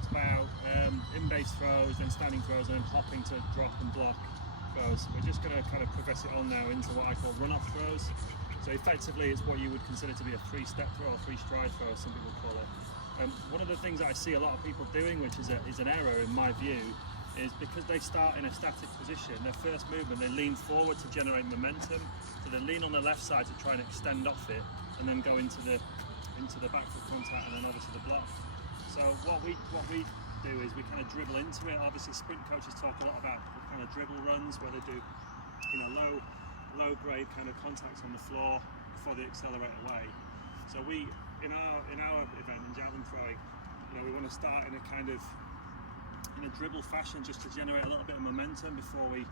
talked about in-base throws, then standing throws, and then hopping to drop and block throws. We're just going to kind of progress it on now into what I call run-off throws. So effectively it's what you would consider to be a three-step throw or three-stride throw, as some people call it. One of the things that I see a lot of people doing, which is an error in my view, is because they start in a static position, their first movement, they lean forward to generate momentum. So they lean on the left side to try and extend off it, and then go into the back foot contact, and then obviously the block. So what we do is we kind of dribble into it. Obviously sprint coaches talk a lot about kind of dribble runs where they do, you know, low grade kind of contacts on the floor before they accelerate away. So we in our event in javelin throwing, you know, we want to start in a dribble fashion, just to generate a little bit of momentum before we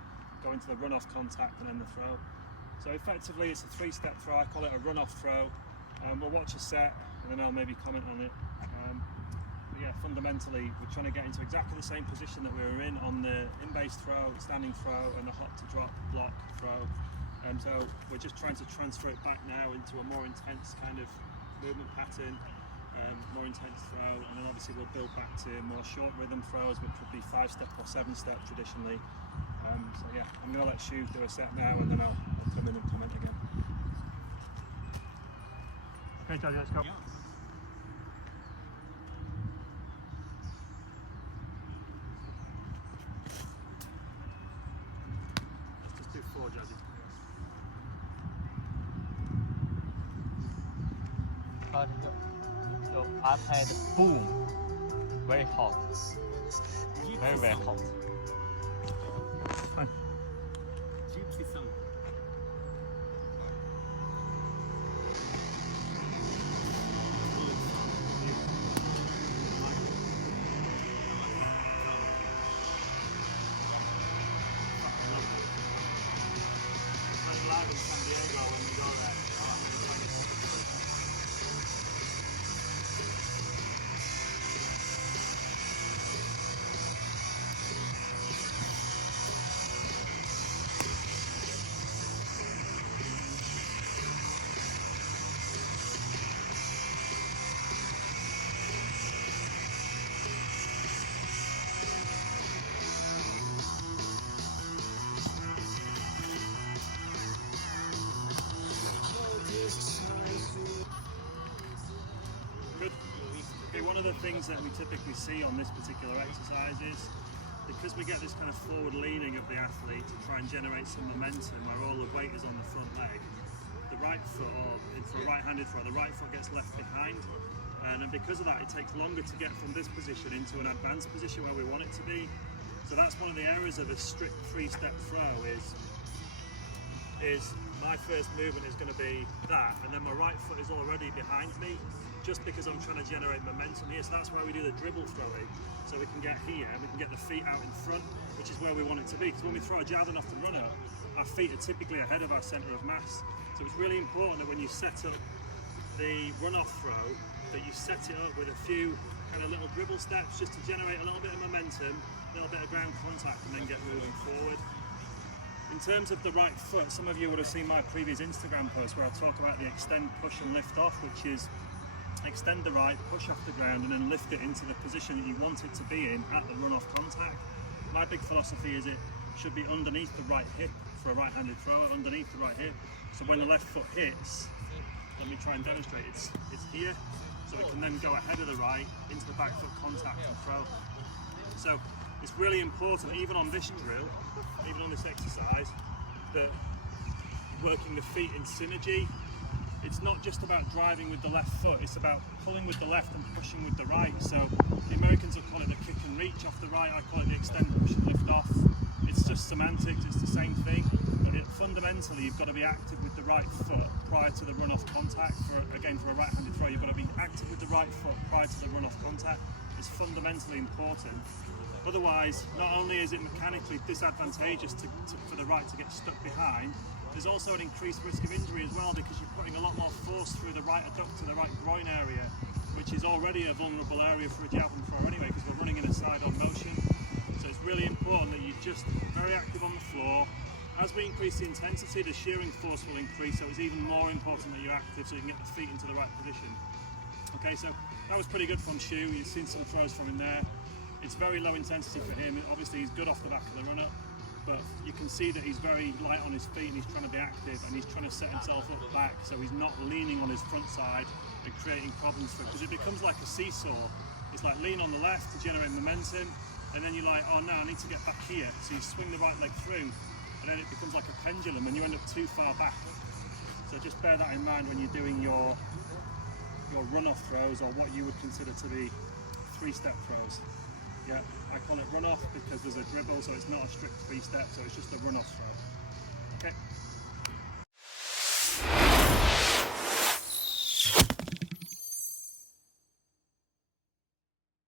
go into the run-off contact and then the throw. So effectively it's a three-step throw. I call it a run-off throw. We'll watch a set and then I'll maybe comment on it. But yeah, fundamentally we're trying to get into exactly the same position that we were in on the in-base throw, standing throw, and the hop to drop block throw. So we're just trying to transfer it back now into a more intense kind of movement pattern, more intense throw, and then obviously we'll build back to more short rhythm throws, which would be 5-step or 7-step traditionally. So yeah, I'm going to let Shu do a set now, and then I'll come in and comment again. Okay, Daddy, let's go. Yeah. Let's just do 4, Jazzy. So after the boom, very hot, very hot. Fine. Live in San Diego when we go there. Good. Okay, one of the things that we typically see on this particular exercise is, because we get this kind of forward leaning of the athlete to try and generate some momentum where all the weight is on the front leg, the right foot, or for a right-handed throw, the right foot gets left behind, and because of that it takes longer to get from this position into an advanced position where we want it to be. So that's one of the areas of a strict three-step throw is my first movement is going to be that, and then my right foot is already behind me, just because I'm trying to generate momentum here. So that's why we do the dribble throwing, so we can get here and we can get the feet out in front, which is where we want it to be. Because when we throw a javelin off the runner, our feet are typically ahead of our centre of mass. So it's really important that when you set up the run-off throw, that you set it up with a few kind of little dribble steps, just to generate a little bit of momentum, a little bit of ground contact, and then get moving forward. In terms of the right foot, some of you would have seen my previous Instagram post where I'll talk about the extend, push and lift off, which is extend the right, push off the ground, and then lift it into the position that you want it to be in at the run-off contact. My big philosophy is it should be underneath the right hip for a right-handed thrower, underneath the right hip. So when the left foot hits, let me try and demonstrate, it's here, so it can then go ahead of the right into the back foot contact and throw. So it's really important, even on this drill, even on this exercise, that working the feet in synergy. It's not just about driving with the left foot, it's about pulling with the left and pushing with the right. So the Americans will call it the kick and reach off the right, I call it the extend, push and lift off. It's just semantics, it's the same thing. But fundamentally, you've got to be active with the right foot prior to the run-off contact. Again, for a right-handed throw, you've got to be active with the right foot prior to the run-off contact. It's fundamentally important. Otherwise, not only is it mechanically disadvantageous for the right to get stuck behind, there's also an increased risk of injury as well, because you're putting a lot more force through the right adductor, the right groin area, which is already a vulnerable area for a javelin thrower anyway, because we're running in a side-on motion. So it's really important that you're just very active on the floor. As we increase the intensity, the shearing force will increase, so it's even more important that you're active so you can get the feet into the right position. Okay, so that was pretty good from Shu. You've seen some throws from him there. It's very low intensity for him. Obviously he's good off the back of the run-up, but you can see that he's very light on his feet and he's trying to be active and he's trying to set himself up back so he's not leaning on his front side and creating problems for it, because it becomes like a seesaw. It's like lean on the left to generate momentum, and then you're like, oh no, I need to get back here. So you swing the right leg through, and then it becomes like a pendulum and you end up too far back. So just bear that in mind when you're doing your run-off throws, or what you would consider to be 3-step throws. Yeah, I call it run-off because there's a dribble, so it's not a strict 3-step, so it's just a run-off throw. Okay.